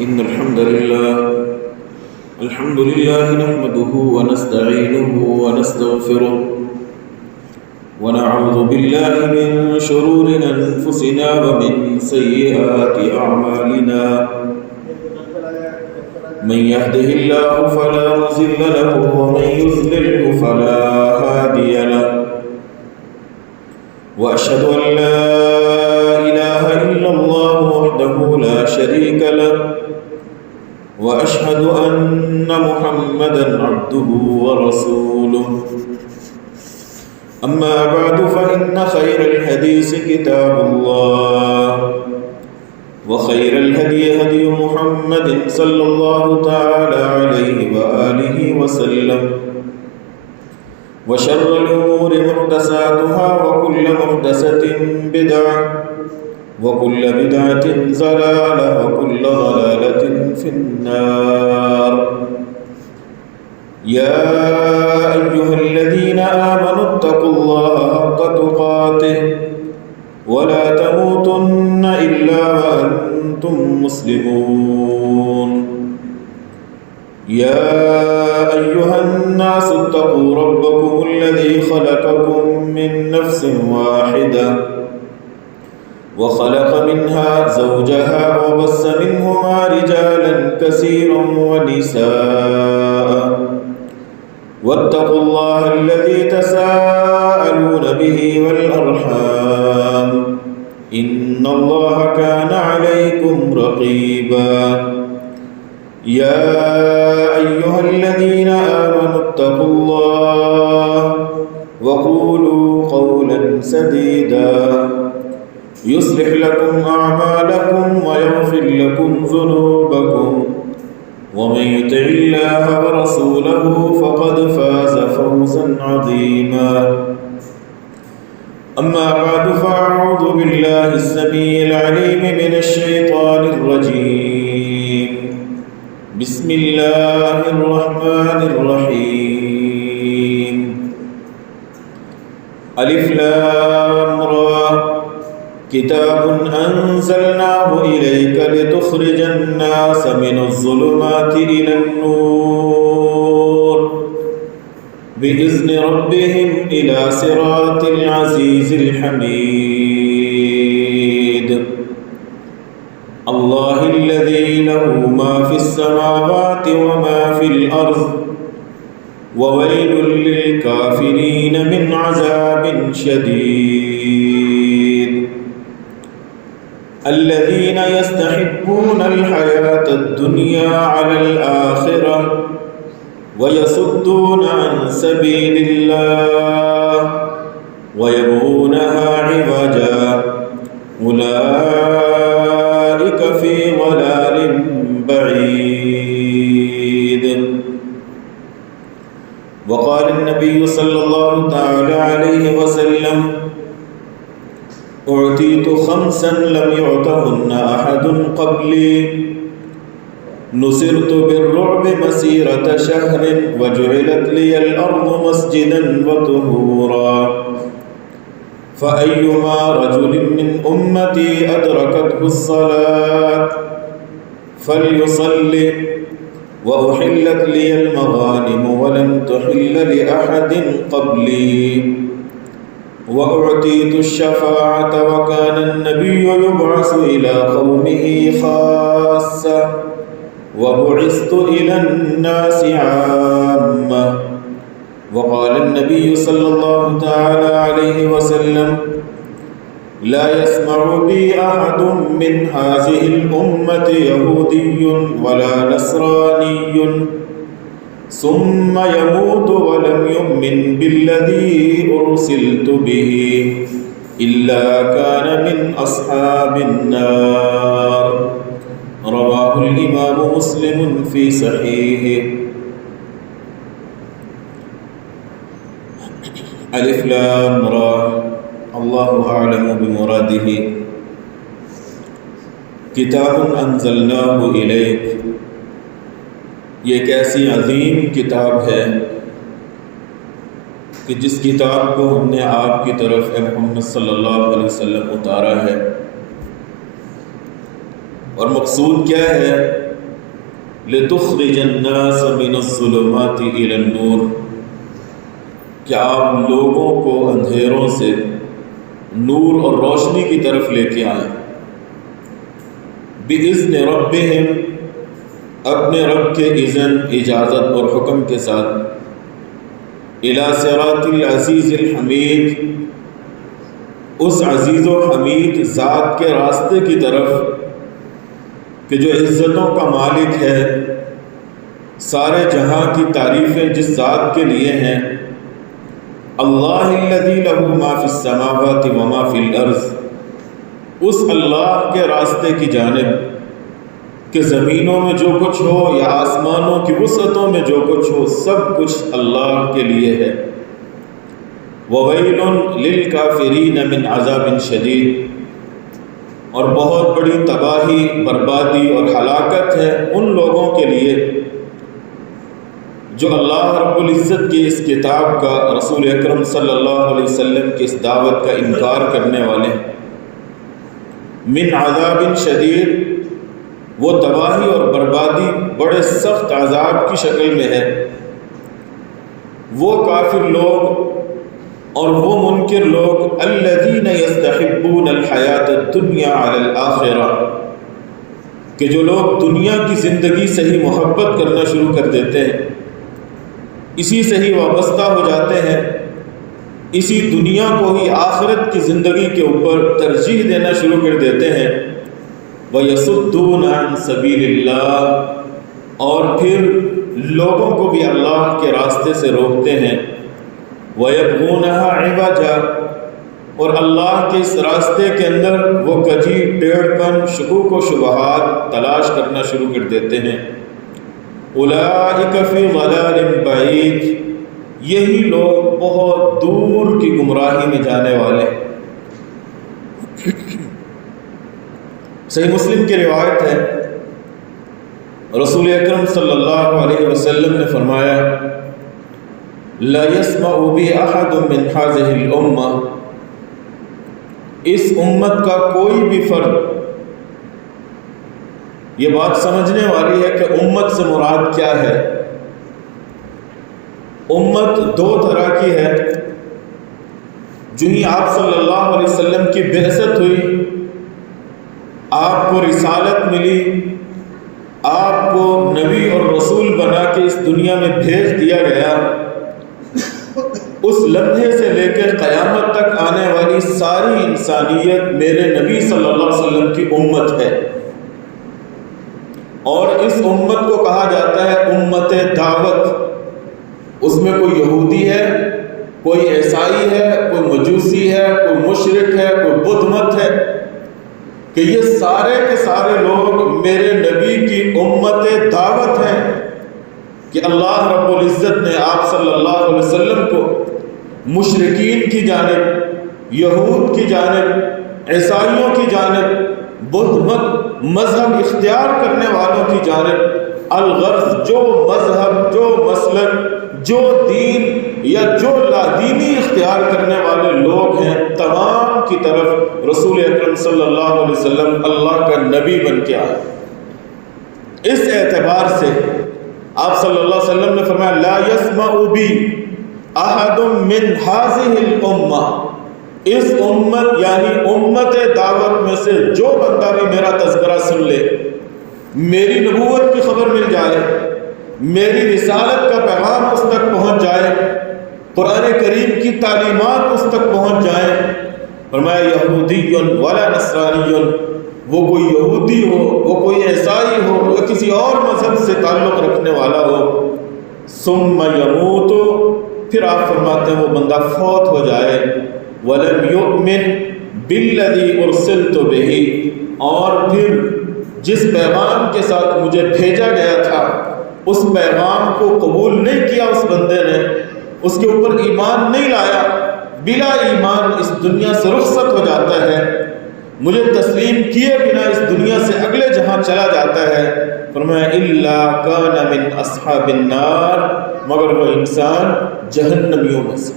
إن الحمد لله نحمده ونستعينه ونستغفره ونعوذ بالله من شرور أنفسنا ومن سيئات أعمالنا من يهده الله فلا مضل له ومن يضلل فلا هادي له وأشهد أن لا إله إلا الله وحده لا شريك له وأشهد أن محمدًا عبده ورسوله أما بعد فإن خير الحديث كتاب الله وخير الهدي هدي محمد صلى الله تعالى عليه وآله وسلم وشر الأمور محدثاتها وكل محدثة بدعة وكل بدعة ضلالة وكل ضلالة في النار يا أيها الذين آمنوا اتقوا الله حق تقاته ولا تموتن إلا وأنتم مسلمون يا أيها الناس اتقوا ربكم الذي خلقكم من نفس واحدة وخلق منها زوجها وبث منهما رجالا كثيرا ونساء واتقوا الله الذي تساءلون به والأرحام إن الله كان عليكم رقيبا يا أيها الذين آمنوا اتقوا الله وقولوا قولا سديدا يصلح لكم أعمالكم ويغفر لكم ذنوبكم ومن يطع الله ورسوله فقد فاز فوزا عظيما أما بعد فأعوذ بالله السميع العليم من الشيطان الرجيم بسم الله الرحمن الرحيم ألف لام را كتاب أنزلناه إليك لتخرج الناس من الظلمات إلى النور بإذن ربهم إلى صراط العزيز الحميد الله الذي له ما في السماوات وما في الأرض وويل للكافرين من عذاب شديد الذين يستحبون الحياة الدنيا على الآخرة ويصدون عن سبيل الله ويبغونها عوجا أولئك في ضلال بعيد وقال النبي صلى الله تعالى عليه وسلم أعطيت خمسا لم يعطهن أحد قبلي نصرت بالرعب مسيرة شهر وجعلت لي الأرض مسجدا وطهورا فأيما رجل من أمتي أدركته الصلاة فليصلي وأحلت لي المغانم ولم تحل لأحد قبلي وأعطيت الشفاعة وكان النبي يبعث إلى قومه خاصة وبعثت إلى الناس عامة وقال النبي صلى الله تعالى عليه وسلم لا يسمع بي أحد من هذه الأمة يهودي ولا نصراني ثم يموت ولم يؤمن بالذي أرسلت به إلا كان من أصحاب النار رواه الإمام مسلم في صحيحه ألف لام را الله أعلم بمراده كتاب أنزلناه إليك یہ ایک ایسی عظیم کتاب ہے کہ جس کتاب کو ہم نے آپ کی طرف اے محمد صلی اللہ علیہ وسلم اتارا ہے، اور مقصود کیا ہے لتخرج الناس من الظلمات إلى النور، کہ آپ لوگوں کو اندھیروں سے نور اور روشنی کی طرف لے کے آئیں، بِإِذْنِ رَبِّهِمْ، اپنے رب کے اذن، اجازت اور حکم کے ساتھ، إِلَى صِرَاطِ الْعَزِيزِ الْحَمِيدِ، اس عزیز و حمید ذات کے راستے کی طرف کہ جو عزتوں کا مالک ہے، سارے جہاں کی تعریفیں جس ذات کے لیے ہیں، اللہ الذی لہ ما فی السماوات وما فی الارض، اس اللہ کے راستے کی جانب کہ زمینوں میں جو کچھ ہو یا آسمانوں کی وسعتوں میں جو کچھ ہو، سب کچھ اللہ کے لیے ہے۔ وَوَيْلٌ لِلْكَافِرِينَ مِنْ عَذَابٍ شَدِيدٍ، اور بہت بڑی تباہی، بربادی اور ہلاکت ہے ان لوگوں کے لیے جو اللہ رب العزت کی اس کتاب کا، رسول اکرم صلی اللہ علیہ وسلم کی اس دعوت کا انکار کرنے والے ہیں۔ من عذاب شدید، وہ تباہی اور بربادی بڑے سخت عذاب کی شکل میں ہے۔ وہ کافر لوگ اور وہ منکر لوگ، الذین یستحبون الحیات الدنیا علی الآخرہ، کہ جو لوگ دنیا کی زندگی سے ہی محبت کرنا شروع کر دیتے ہیں، اسی سے ہی وابستہ ہو جاتے ہیں، اسی دنیا کو ہی آخرت کی زندگی کے اوپر ترجیح دینا شروع کر دیتے ہیں، وَيَصُدُّونَ عَن سَبِيلِ اللَّهِ، اور پھر لوگوں کو بھی اللہ کے راستے سے روکتے ہیں، وَيَبْغُونَهَا عِوَجًا، اور اللہ کے اس راستے کے اندر وہ کجی، ٹیڑھ پن، شکوک و شبہات تلاش کرنا شروع کر دیتے ہیں۔ اولئک فی ضلال بعید، یہی لوگ بہت دور کی گمراہی میں جانے والے۔ صحیح مسلم کی روایت ہے، رسول اکرم صلی اللہ علیہ وسلم نے فرمایا، لا يسمع بی احد من هذه الامہ، اس امت کا کوئی بھی فرد، یہ بات سمجھنے والی ہے کہ امت سے مراد کیا ہے۔ امت دو طرح کی ہے۔ جو ہی آپ صلی اللہ علیہ وسلم کی بعثت ہوئی، آپ کو رسالت ملی، آپ کو نبی اور رسول بنا کے اس دنیا میں بھیج دیا گیا، اس لمحے سے لے کر قیامت تک آنے والی ساری انسانیت میرے نبی صلی اللہ علیہ وسلم کی امت ہے، اور اس امت کو کہا جاتا ہے امت دعوت۔ اس میں کوئی یہودی ہے، کوئی عیسائی ہے، کوئی مجوسی ہے، کوئی مشرک ہے، کوئی بدھ مت ہے، کہ یہ سارے کے سارے لوگ میرے نبی کی امت دعوت ہیں، کہ اللہ رب العزت نے آپ صلی اللہ علیہ وسلم کو مشرکین کی جانب، یہود کی جانب، عیسائیوں کی جانب، بدھ مت مذہب اختیار کرنے والوں کی جانب، الغرض جو مذہب، جو مسلک، جو دین یا جو لا دینی اختیار کرنے والے لوگ ہیں، تمام کی طرف رسول اکرم صلی اللہ علیہ وسلم اللہ کا نبی بن کے آئے۔ اس اعتبار سے آپ صلی اللہ علیہ وسلم نے فرمایا، لا يسمع بی احد من هذه الامہ، اس امت یعنی امت دعوت میں سے جو بندہ بھی میرا تذکرہ سن لے، میری نبوت کی خبر مل جائے، میری رسالت کا پیغام اس تک پہنچ جائے، قرآن کریم کی تعلیمات اس تک پہنچ جائیں، فرمایا یہودی ولا نصرانی، وہ کوئی یہودی ہو، وہ کوئی عیسائی ہو، یا کسی اور مذہب سے تعلق رکھنے والا ہو، ثم یموت، پھر آپ فرماتے ہیں وہ بندہ فوت ہو جائے، وَلَمْ يُؤْمِنْ بِالَّذِي أُرْسِلْتُ بِهِ، اور پھر جس پیغام کے ساتھ مجھے بھیجا گیا تھا اس پیغام کو قبول نہیں کیا اس بندے نے، اس کے اوپر ایمان نہیں لایا، بلا ایمان اس دنیا سے رخصت ہو جاتا ہے، مجھے تسلیم کیے بنا اس دنیا سے اگلے جہاں چلا جاتا ہے، فرمایا الا کان من اصحاب النار، مگر وہ انسان جہنمیوں میں سے۔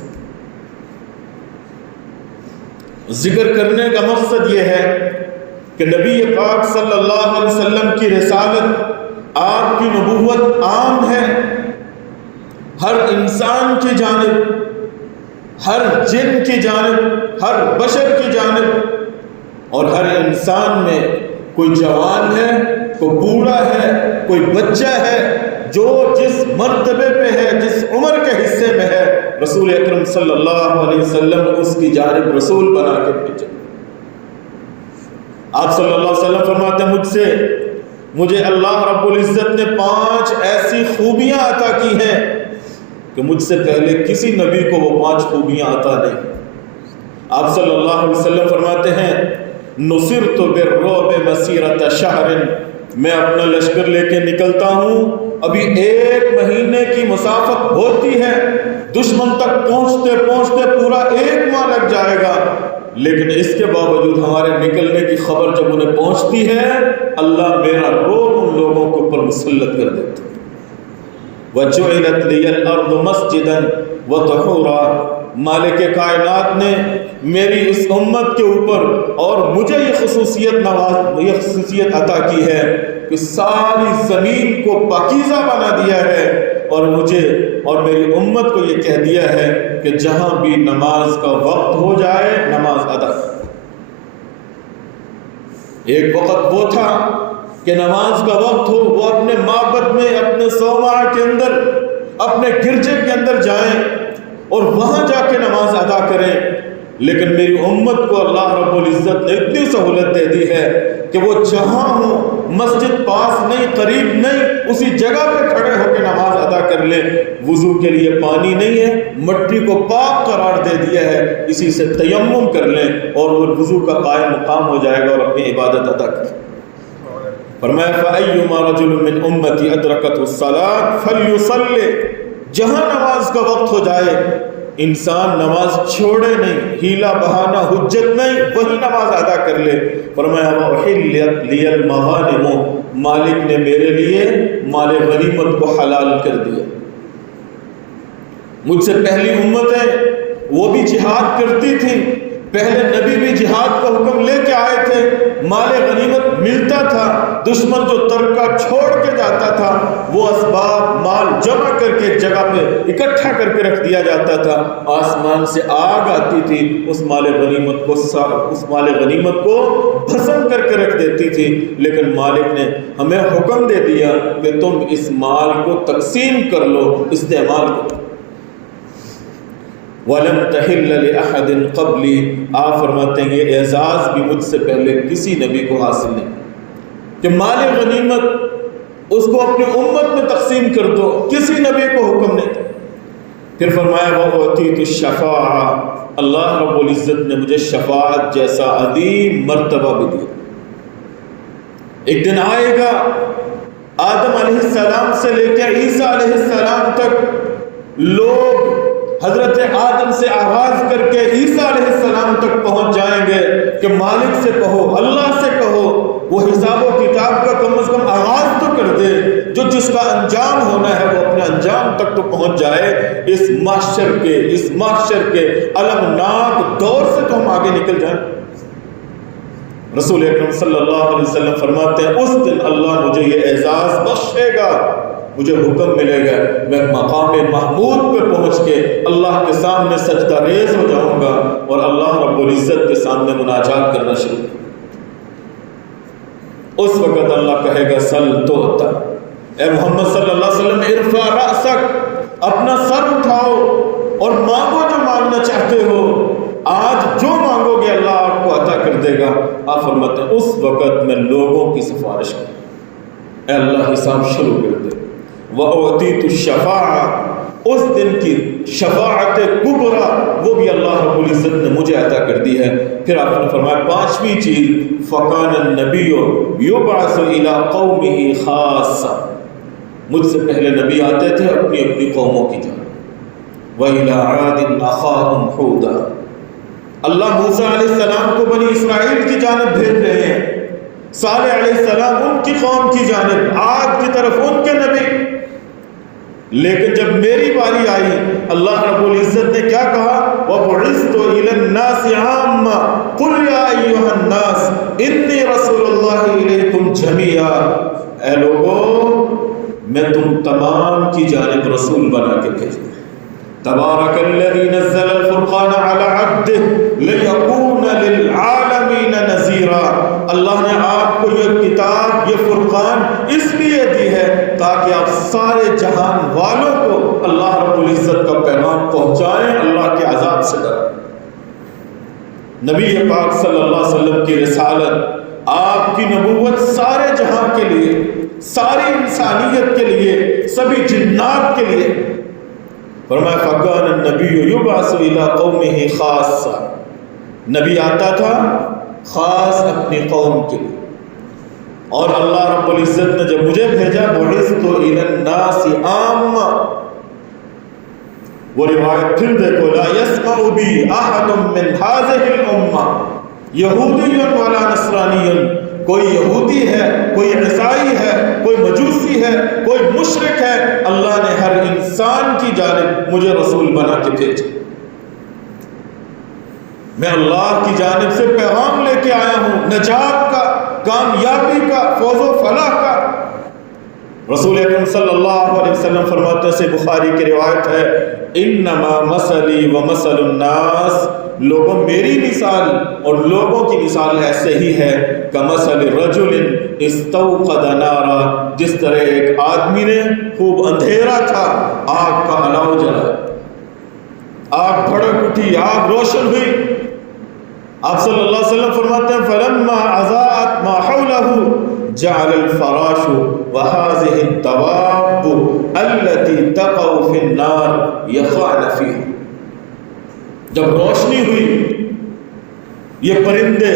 ذکر کرنے کا مقصد یہ ہے کہ نبی پاک صلی اللہ علیہ وسلم کی رسالت آپ کی نبوت عام ہے ہر انسان کی جانب، ہر جن کی جانب، ہر بشر کی جانب، اور ہر انسان میں کوئی جوان ہے، کوئی بوڑھا ہے، کوئی بچہ ہے، جو جس مرتبے پہ ہے، جس عمر کے حصے میں ہے، رسول اکرم صلی اللہ علیہ وسلم اس کی جانب رسول بنا کے بھیجے۔ آپ صلی اللہ علیہ وسلم فرماتے ہیں مجھے اللہ رب العزت نے 5 ایسی خوبیاں عطا کی ہیں کہ مجھ سے پہلے کسی نبی کو وہ 5 خوبیاں عطا نہیں۔ آپ صلی اللہ علیہ وسلم فرماتے ہیں نصرت بالرعب مسیرۃ شہر، میں اپنا لشکر لے کے نکلتا ہوں، ابھی 1 مہینے کی مسافت ہوتی ہے، دشمن تک پہنچتے پہنچتے پورا 1 ماہ لگ جائے گا، لیکن اس کے باوجود ہمارے نکلنے کی خبر جب انہیں پہنچتی ہے، اللہ میرا رعب ان لوگوں کے اوپر مسلط کر دیتا ہے۔ وَجُعِلَتْ لِيَ الْأَرْضُ مَسْجِدًا وَطَهُورًا، مالک کائنات نے میری اس امت کے اوپر اور مجھے یہ خصوصیت عطا کی ہے کہ ساری زمین کو پاکیزہ بنا دیا ہے، اور مجھے اور میری امت کو یہ کہہ دیا ہے کہ جہاں بھی نماز کا وقت ہو جائے نماز ادا کرو۔ ایک وقت وہ تھا کہ نماز کا وقت ہو، وہ اپنے معبد میں، اپنے صومعہ کے اندر، اپنے گرجے کے اندر جائیں اور وہاں جا کے نماز ادا کریں، لیکن میری امت کو اللہ رب العزت نے اتنی سہولت دے دی ہے کہ وہ جہاں ہوں، مسجد پاس نہیں، قریب نہیں، اسی جگہ پہ کھڑے ہو کے نماز ادا کر لیں۔ وضو کے لیے پانی نہیں ہے، مٹی کو پاک قرار دے دیا ہے، اسی سے تیمم کر لیں اور وہ وضو کا قائم مقام ہو جائے گا اور اپنی عبادت ادا کریں۔ فرمایا فَأَيُّمَا رَجُلٌ مِّنْ أُمَّتِي أَدْرَكَتْهُ الصَّلَاةُ فَلْيُصَلِّ، جہاں نماز کا وقت ہو جائے انسان نماز چھوڑے نہیں، ہیلا بہانہ حجت نہیں، وہی نماز ادا کر لے۔ فرمایا وَأُحِلَّتْ لِيَ الْمَغَانِمُ، مالک نے میرے لیے مال غنیمت کو حلال کر دیا۔ مجھ سے پہلی امتیں وہ بھی جہاد کرتی تھیں، پہلے نبی بھی جہاد کا حکم لے کے آئے تھے، مال غنیمت ملتا تھا، دشمن جو ترکہ چھوڑ کے جاتا تھا وہ اسباب مال جمع کر کے ایک جگہ پہ اکٹھا کر کے رکھ دیا جاتا تھا، آسمان سے آگ آتی تھی، اس مال غنیمت کو بھسم کر کے رکھ دیتی تھی، لیکن مالک نے ہمیں حکم دے دیا کہ تم اس مال کو تقسیم کر لو، استعمال کرو۔ وَلَمْ تَحِلَّ لِأَحَدٍ قَبْلِي، آپ فرماتے ہیں یہ اعزاز بھی مجھ سے پہلے کسی نبی کو حاصل نہیں کہ مال غنیمت اس کو اپنی امت میں تقسیم کر دو، کسی نبی کو حکم نہیں۔ پھر فرمایا وَأُعْطِيتُ الشَّفَاعَةَ، اللہ رب العزت نے مجھے شفاعت جیسا عظیم مرتبہ بھی دیا۔ ایک دن آئے گا آدم علیہ السلام سے لے کے عیسیٰ علیہ السلام تک لوگ حضرت آدم سے آغاز کر کے عیسیٰ علیہ السلام تک پہنچ جائیں گے کہ مالک سے کہو، اللہ سے کہو، وہ حساب و کتاب کا کم از کم آغاز تو کر دے، جو جس کا انجام ہونا ہے وہ اپنے انجام تک تو پہنچ جائے۔ اس محشر کے المناک دور سے تو ہم آگے نکل جائیں۔ رسول اکرم صلی اللہ علیہ وسلم فرماتے ہیں اس دن اللہ مجھے یہ اعزاز بخشے گا، مجھے حکم ملے گا، میں مقام محمود پہ پہنچ کے اللہ کے سامنے سجدہ ریز ہو جاؤں گا اور اللہ رب العزت کے سامنے مناجات کرنا شروع کروں۔ اس وقت اللہ کہے گا سل توتا، اے محمد صلی اللہ علیہ وسلم ارفع رأسک، اپنا سر اٹھاؤ اور مانگو جو مانگنا چاہتے ہو، آج جو مانگو گے اللہ آپ کو عطا کر دے گا۔ آپ فرماتے ہیں اس وقت میں لوگوں کی سفارش کروں، اے اللہ حساب شروع کر دے۔ وَأُعْطِيتُ الشَّفَاعَةَ، اس دن کی شفاعت کبریٰ وہ بھی اللہ رب العزت نے مجھے عطا کر دی ہے۔ پھر آپ نے فرمایا 5ویں چیز فَقَانَ النَّبِيُّ يُبْعَثُ إِلَىٰ قَوْمِهِ خَاصًّا، مجھ سے پہلے نبی آتے تھے اپنی اپنی قوموں کی جانب۔ وَإِلَىٰ عَادٍ أَخَاهُمْ هُودًا، اللہ موسیٰ علیہ السلام کو بنی اسرائیل کی جانب بھیج رہے ہیں، صالح علیہ السلام ان کی قوم کی جانب، عاد کی طرف ان کے نبی۔ لیکن جب میری باری آئی اللہ رب العزت نے کیا کہا وَبُعِثْتُ إِلَى النَّاسِ عَامًّا قُلْ يَا أَيُّهَا النَّاسِ إِنِّي رَسُولُ اللَّهِ إِلَيْكُمْ جَمِيعًا، اے لوگو کی جانب رسول بنا کے بھیجا۔ تبارک الذی نزل الفرقان علی عبدہ لیکون للعالمین نذیرا۔ اللہ نے آپ کو یہ کتاب، یہ فرقان اس لیے دی ہے تاکہ آپ سارے جہان والوں کو اللہ رب العزت کا پیغام پہنچائیں، اللہ کے عذاب سے ڈرائیں۔ نبی پاک صلی اللہ علیہ وسلم کی رسالت، آپ کی نبوت سارے جہاں کے لیے، ساری انسانیت کے لیے، سبھی جنات کے لیے۔ فرمایا فَكَانَ النَّبِيُّ يُبْعَثُ إِلَىٰ قَوْمِهِ خَاصًّا، نبی آتا تھا خاص اپنی قوم کے لیے، اور اللہ رب العزت نے جب مجھے بھیجا بُعِثْتُ إِلَى النَّاسِ عَامَّةً، وہ روایت پھر دیکھو، لا يسمع بی احد من هذه الامہ یہودی ولا نصرانی، کوئی یہودی ہے، کوئی عیسائی ہے، کوئی مجوسی ہے، کوئی مشرک ہے، اللہ نے ہر انسان کی جانب مجھے رسول بنا کے بھیجا۔ میں اللہ کی جانب سے پیغام لے کے آیا ہوں، نجات کا، کامیابی کا، فوز و فلاح کا۔ رسول اکرم صلی اللہ علیہ وسلم فرماتے ہیں، بخاری کی روایت ہے، انما مثلی و مثل الناس، لوگوں میری مثال اور لوگوں کی مثال ایسے ہی ہے، کمثل رجل استوقد نارا، جس طرح ایک آدمی نے خوب اندھیرا تھا، آگ کا الاؤ جلا، آگ بھڑک اٹھی، آگ روشن ہوئی۔ آپ صلی اللہ علیہ وسلم فرماتے ہیں فلما اضاءت ما حوله جعل الفراش وهذه الدواب التي تقع في النار يقعن فيها، جب روشنی ہوئی، یہ پرندے،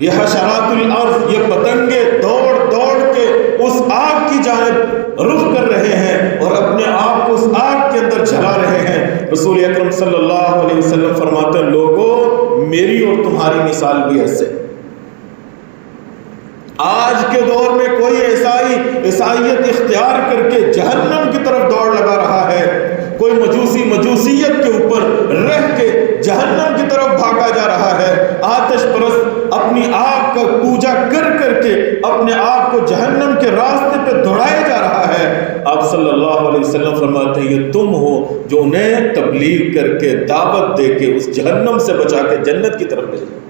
یہ حشرات الارض، یہ پتنگے دوڑ دوڑ کے اس آگ کی جانب رخ کر رہے ہیں اور اپنے آپ کو اس آگ کے اندر جلا رہے ہیں۔ رسول اکرم صلی اللہ علیہ وسلم فرماتے ہیں لوگوں میری اور تمہاری مثال بھی ایسے۔ آج کے دور میں کوئی عیسائیت اختیار کر کے جہنم کی طرف دوڑ لگا رہا ہے، کوئی مجوسی مجوسیت کے اوپر رہ کے جہنم کی طرف بھاگا جا رہا ہے، آتش پرست اپنی آگ کا پوجا کر کر کے اپنے آپ کو جہنم کے راستے پہ دوڑایا جا رہا ہے۔ آپ صلی اللہ علیہ وسلم فرماتے ہیں یہ تم ہو جو انہیں تبلیغ کر کے دعوت دے کے اس جہنم سے بچا کے جنت کی طرف لے جائے۔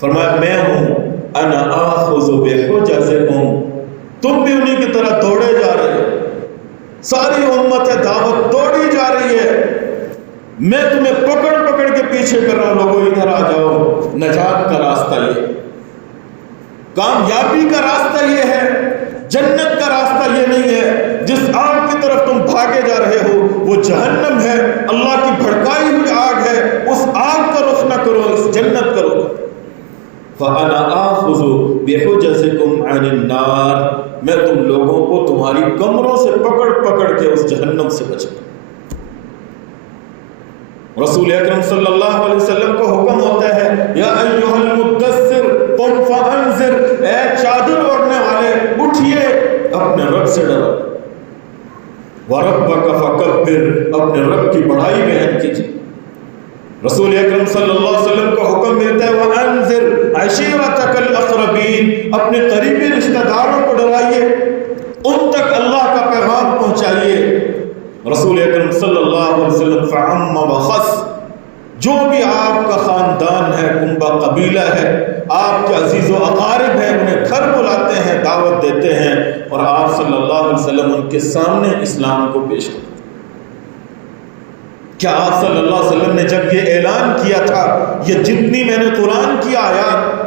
فرمایا میں ہوں انا آخذ بحجزکم، تم بھی انہی کی طرح دوڑے جا رہے ہو، ساری امت دعوت دوڑی جا رہی ہے، میں تمہیں پکڑ پکڑ کے پیچھے کر رہا ہوں، لوگوں ادھر آ جاؤ۔ نجات کا راستہ یہ، کامیابی کا راستہ یہ ہے، جنت کا راستہ یہ نہیں ہے۔ جس آگ کی طرف تم بھاگے جا رہے ہو وہ جہنم ہے، اللہ کی بھڑکائی ہوئی آگ ہے، اس آگ کا رخ نہ کرو، اس جنت کا رخ۔ فَأَنَا آخُذُ بِحُجَزِكُمْ عَنِ النَّارِ، میں تم لوگوں کو تمہاری کمروں سے پکڑ پکڑ کے اس جہنم سے بچاؤں۔ رسول اکرم صلی اللہ علیہ وسلم کو حکم ہوتا ہے یا ایھا المدثر قم فانذر، اے چادر اوڑھنے والے اٹھیے، اپنے رب سے ڈرو، وَرَبَّكَ فَكَبِّرْ، اپنے رب کی بڑائی بیان کیجیے۔ رسول اکرم صلی اللہ علیہ وسلم کو حکم ملتا ہے وَأَنذِرْ عَشِيرَتَكَ الْأَقْرَبِينَ، اپنے قریبی رشتہ داروں کو ڈرائیے، ان تک اللہ کا پیغام پہنچائیے۔ رسول اکرم صلی اللہ علیہ وسلم فعم وخص، جو بھی آپ کا خاندان ہے، کنبہ قبیلہ ہے، آپ کے عزیز و اقارب ہیں، انہیں گھر بلاتے ہیں، دعوت دیتے ہیں، اور آپ صلی اللہ علیہ وسلم ان کے سامنے اسلام کو پیش کرتے ہیں۔ کیا آپ صلی اللہ علیہ وسلم نے جب یہ اعلان کیا تھا، یہ جتنی میں نے قرآن کی آیات،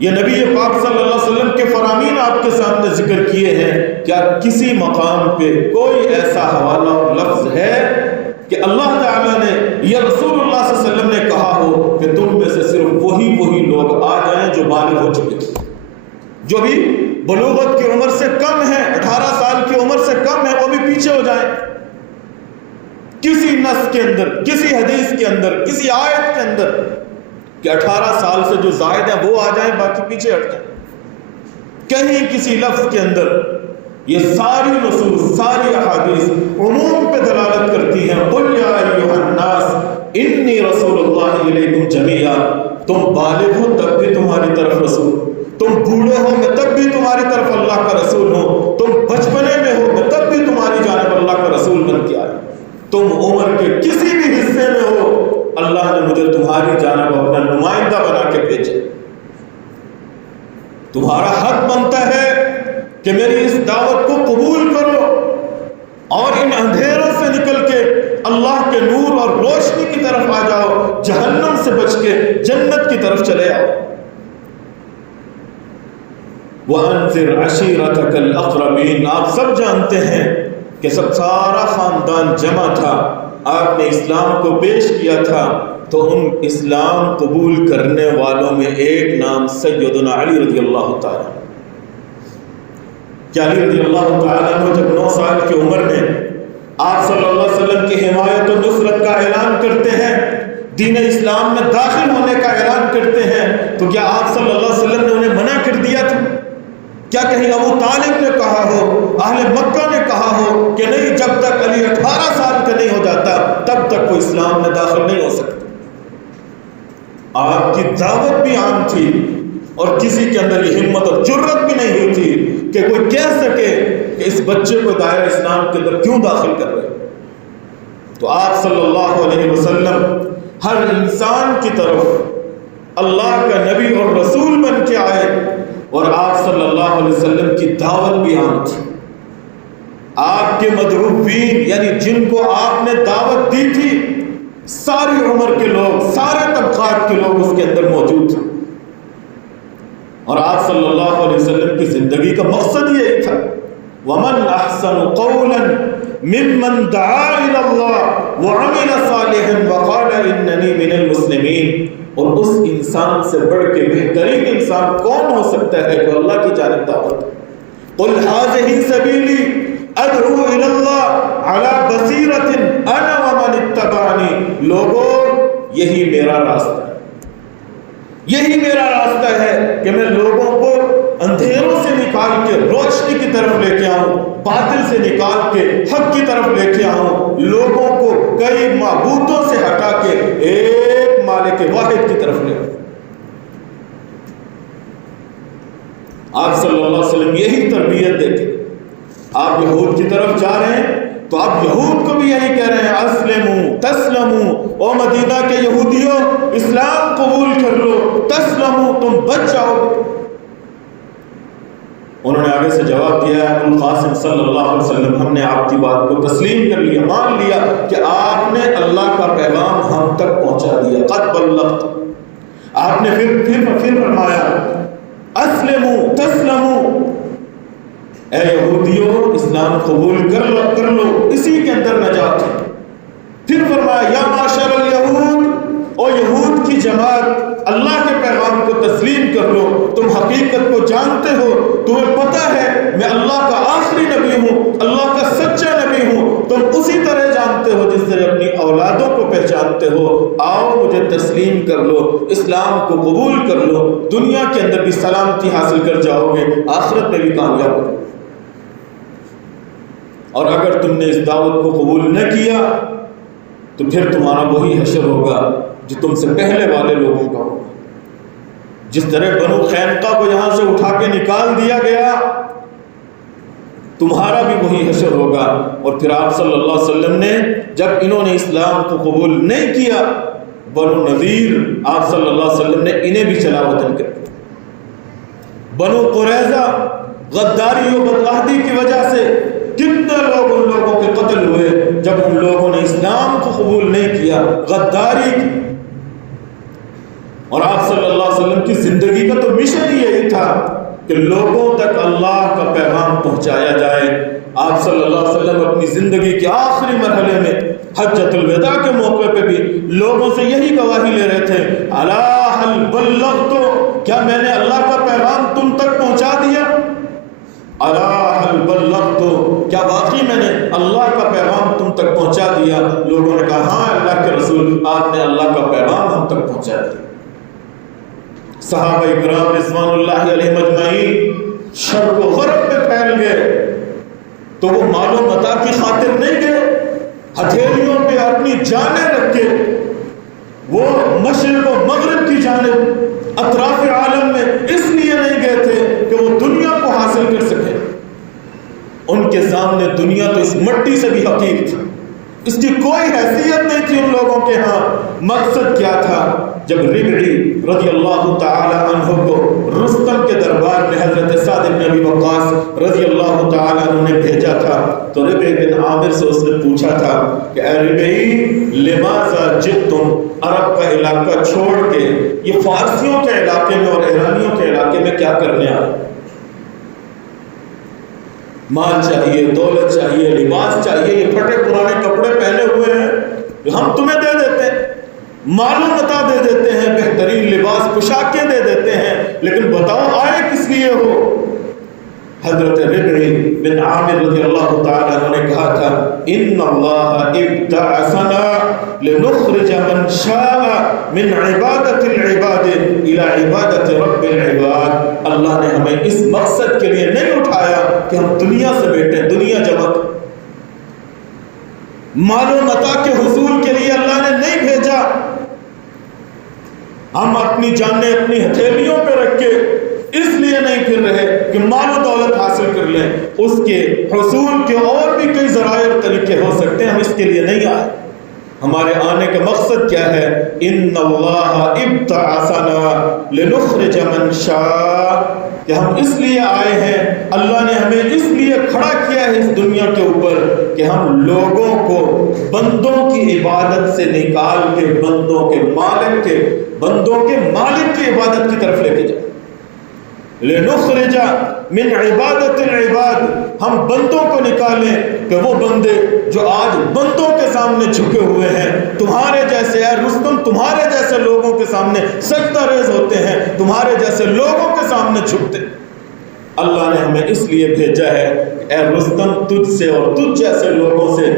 یہ نبی پاک صلی اللہ علیہ وسلم کے فرامین آپ کے سامنے ذکر کیے ہیں، کیا کسی مقام پہ کوئی ایسا حوالہ اور لفظ ہے کہ اللہ تعالیٰ نے یا رسول اللہ صلی اللہ علیہ وسلم نے کہا ہو کہ تم میں سے صرف وہی لوگ آ جائیں جو بالغ ہو چکے ہیں، جو بھی بلوغت کی عمر سے کم ہے، 18 سال کی عمر سے کم ہے، وہ بھی پیچھے ہو جائیں؟ کسی نص کے اندر، کسی حدیث کے اندر، کسی آیت کے اندر کہ 18 سال سے جو زائد ہیں وہ آ جائیں، باقی پیچھے ہٹ جائیں؟ کہیں کسی لفظ کے اندر؟ یہ ساری نصوص، ساری احادیث عموم پہ دلالت کرتی ہیں۔ قل یا ایھا الناس انی رسول اللہ الیکم جمیعا، تم بالغ ہو تب بھی تمہاری طرف رسول، تم بوڑھے ہو میں تب بھی تمہاری طرف اللہ کا رسول ہوں، تم بچپنے میں ہو میں تب تمہارا حق بنتا ہے کہ میری اس دعوت کو قبول کرو اور ان اندھیروں سے نکل کے اللہ کے نور اور روشنی کی طرف آ جاؤ، جہنم سے بچ کے جنت کی طرف چلے آؤ۔ وَأَنذِرْ عَشِيرَتَكَ الْأَقْرَبِينَ، آپ سب جانتے ہیں کہ سارا خاندان جمع تھا، آپ نے اسلام کو پیش کیا تھا، تو ان اسلام قبول کرنے والوں میں ایک نام سیدنا علی رضی اللہ تعالیٰ۔ کہ علی رضی اللہ تعالیٰ عنہ جب 9 سال کی عمر میں آپ صلی اللہ علیہ وسلم کی حمایت و نصرت کا اعلان کرتے ہیں، دین اسلام میں داخل ہونے کا اعلان کرتے ہیں، تو کیا آپ صلی اللہ علیہ وسلم نے انہیں منع کر دیا تھا؟ کیا کہیں ابو طالب نے کہا ہو، اہل مکہ نے کہا ہو کہ نہیں، جب تک علی 18 سال کا نہیں ہو جاتا تب تک وہ اسلام میں داخل نہیں ہو سکتا؟ آپ کی دعوت بھی عام تھی اور کسی کے اندر یہ ہمت اور جرت بھی نہیں ہوئی تھی کہ کوئی کہہ سکے کہ اس بچے کو دائرہ اسلام کے اندر کیوں داخل کر رہے۔ تو آپ صلی اللہ علیہ وسلم ہر انسان کی طرف اللہ کا نبی اور رسول بن کے آئے، اور آپ صلی اللہ علیہ وسلم کی دعوت بھی عام تھی۔ آپ کے مدعوین یعنی جن کو آپ نے دعوت دی تھی، ساری عمر کے لوگ، سارے طبقات کے لوگ اس کے اندر موجود تھے، اور آپ صلی اللہ علیہ وسلم کی زندگی کا مقصد یہی تھا، وَمَنْ أَحْسَنُ قَوْلًا مِمَّنْ دَعَا إِلَى اللَّهِ وَعَمِلَ صَالِحًا وَقَالَ إِنَّنِي مِنَ الْمُسْلِمِينَ۔ اور اس انسان سے بڑھ کے بہترین انسان کون ہو سکتا ہے کہ اللہ کی جانب دعوت؟ قُلْ هَٰذِهِ سَبِيلِي أَدْعُو إِلَى اللَّهِ عَلَىٰ بَصِيرَةٍ أَنَا وَمَنِ اتَّبَعَنِي۔ لوگوں، یہی میرا راستہ ہے، یہی میرا راستہ ہے کہ میں لوگوں کو اندھیروں سے نکال کے روشنی کی طرف لے کے آؤں، باطل سے نکال کے حق کی طرف لے کے آؤں، لوگوں کو کئی معبودوں سے ہٹا کے ایک مالک واحد کی طرف لے آؤں۔ آپ صلی اللہ علیہ وسلم یہی تربیت دیتے۔ آپ یہود کی طرف جا رہے ہیں تو آپ یہود کو بھی یہی کہہ رہے ہیں، اسلموا تسلموا، او مدینہ کے یہودیوں اسلام قبول کر لو، تسلموا، تم بچ جاؤ گے۔ انہوں نے آگے سے جواب دیا ہے، القاسم صلی اللہ علیہ وسلم، ہم نے آپ کی بات کو تسلیم کر لیا، مان لیا کہ آپ نے اللہ کا پیغام ہم تک پہنچا دیا، قد بلغت۔ آپ نے پھر فرمایا، اسلموا تسلموا، اے یہودیوں اسلام قبول کر لو، اسی کے اندر نجات ہے۔ پھر فرمایا، یا معاشر الیہود، او یہود کی جماعت، اللہ کے پیغام کو تسلیم کر لو، تم حقیقت کو جانتے ہو، تمہیں پتہ ہے میں اللہ کا آخری نبی ہوں، اللہ کا سچا نبی ہوں، تم اسی طرح جانتے ہو جس طرح اپنی اولادوں کو پہچانتے ہو، آؤ مجھے تسلیم کر لو، اسلام کو قبول کر لو، دنیا کے اندر بھی سلامتی حاصل کر جاؤ گے، آخرت میں بھی کامیاب ہو۔ اور اگر تم نے اس دعوت کو قبول نہ کیا تو پھر تمہارا وہی حشر ہوگا جو تم سے پہلے والے لوگوں کا ہوگا۔ جس طرح بنو قینقاع کو یہاں سے اٹھا کے نکال دیا گیا، تمہارا بھی وہی حشر ہوگا۔ اور پھر آپ صلی اللہ علیہ وسلم نے جب انہوں نے اسلام کو قبول نہیں کیا، بنو نذیر، آپ صلی اللہ علیہ وسلم نے انہیں بھی چلا وطن کر دیا۔ بنو قریظہ غداری و بدعہدی کی وجہ سے کتنے لوگ ان لوگوں کے قتل ہوئے جب ان لوگوں نے اسلام کو قبول نہیں کیا، غداری کی۔ اور آپ صلی اللہ علیہ وسلم کی زندگی کا تو مشن ہی یہی تھا کہ لوگوں تک اللہ کا پیغام پہنچایا جائے۔ آپ صلی اللہ علیہ وسلم اپنی زندگی کے آخری مرحلے میں حجۃ الوداع کے موقع پہ بھی لوگوں سے یہی گواہی لے رہے تھے، الا هل بلغت، کیا میں نے اللہ کا پیغام تم تک پہنچا دیا؟ الا هل بلغت، کیا واقعی میں نے اللہ کا پیغام تم تک پہنچا دیا؟ لوگوں نے کہا ہاں اللہ کے رسول، آپ نے اللہ کا پیغام ہم تک پہنچا دیا۔ صحابہ کرام رضوان اللہ علیہ مجمعین شرق و غرب میں پھیل گئے، تو وہ مال و متاع کی خاطر نہیں گئے، ہتھیلیوں پہ اپنی جانیں رکھ کے وہ مشرق و مغرب کی جانب اطراف عالم میں اس لیے نہیں گئے تھے کہ وہ دنیا کو حاصل کر سکے۔ ان کے سامنے دنیا تو اس مٹی سے بھی حقیر تھی، اس کی کوئی حیثیت نہیں تھی ان لوگوں کے ہاں۔ مقصد کیا تھا؟ جب ربعی رضی اللہ تعالی عنہ کو رستم کے دربار بن ابی وقاص رضی اللہ تعالیٰ عنہ نے بھیجا تھا تو ربعی بن عامر سے اس نے پوچھا تھا کہ اے ربعی لماذا جئتم، عرب کا علاقہ چھوڑ کے یہ فارسیوں کے علاقے میں اور ایرانیوں کے علاقے میں کیا کرنے آئے؟ مال چاہیے، دولت چاہیے، لباس چاہیے، یہ پھٹے پرانے کپڑے پہنے ہوئے ہیں ہم تمہیں دے دیتے ہیں، مال و متاع دے دیتے ہیں، بہترین لباس پوشاکیں دے دیتے ہیں، لیکن بتاؤ آئے کس لیے ہو؟ حضرت ربعی بن عامر رضی اللہ تعالیٰ عنہ نے کہا تھا ان اللہ ابتعثنا لنخرج من شاء من عبادت العباد الى عبادت رب العباد، اللہ نے ہمیں اس مقصد کے لیے نہیں اٹھایا کہ ہم دنیا سے بیٹھیں، دنیا جمع مال و متاع کے حصول کے لیے اللہ نے نہیں بھیجا، ہم اپنی جانیں اپنی ہتھیلیوں پہ رکھ کے اس لیے نہیں پھر رہے کہ مال و دولت حاصل کر لیں، اس کے حصول کے اور بھی کئی ذرائع اور طریقے ہو سکتے ہیں، ہم اس کے لیے نہیں آئے۔ ہمارے آنے کا مقصد کیا ہے؟ ان اللہ ابتعثنا لنخرج من شاء، کہ ہم اس لیے آئے ہیں، اللہ نے ہمیں اس لیے کھڑا کیا ہے اس دنیا کے اوپر کہ ہم لوگوں کو بندوں کی عبادت سے نکال کے بندوں کے مالک کی عبادت کی طرف لے کے جائیں۔ لنخرج من عبادت العباد، ہم بندوں کو نکالیں کہ وہ بندے جو آج بندوں کے سامنے جھکے ہوئے ہیں، تمہارے جیسے اے رستم تمہارے جیسے لوگوں کے سامنے سجدہ ریز ہوتے ہیں، تمہارے جیسے لوگوں کے سامنے جھکتے ہیں۔ اللہ نے ہمیں اس لیے بھیجا ہے کہ اے رستم تجھ سے اور تجھ جیسے لوگوں سے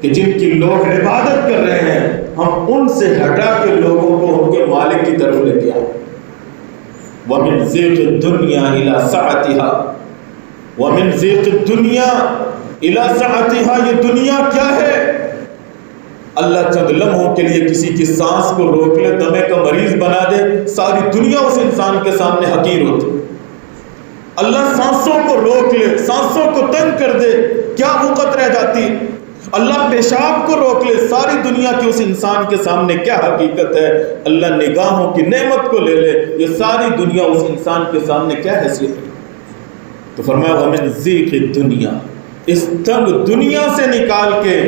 کہ جن کی لوگ عبادت کر رہے ہیں، ہم ان سے ہٹا کے لوگوں کو ان کے مالک کی طرف لے کے آئیں۔ وَمِن زِيغِ الدُّنْيَا إِلَى سَعَتِهَا، وَمِن زِيغِ الدُّنْيَا إِلَى سَعَتِهَا، یہ دنیا کیا ہے؟ اللہ چند لمحوں کے لیے کسی کی سانس کو روک لے، دمے کا مریض بنا دے، ساری دنیا اس انسان کے سامنے حقیر ہوتی۔ اللہ سانسوں کو روک لے، سانسوں کو تنگ کر دے، کیا وقت رہ جاتی؟ اللہ پیشاب کو روک لے، ساری دنیا کی اس انسان کے سامنے کیا حقیقت ہے؟ اللہ نگاہوں کی نعمت کو لے لے، یہ ساری دنیا اس انسان کے سامنے کیا حیثیت ہے؟ تو فرمایا وَمِن زِيغِ الدُّنْيَا، اس تنگ دنیا سے نکال کے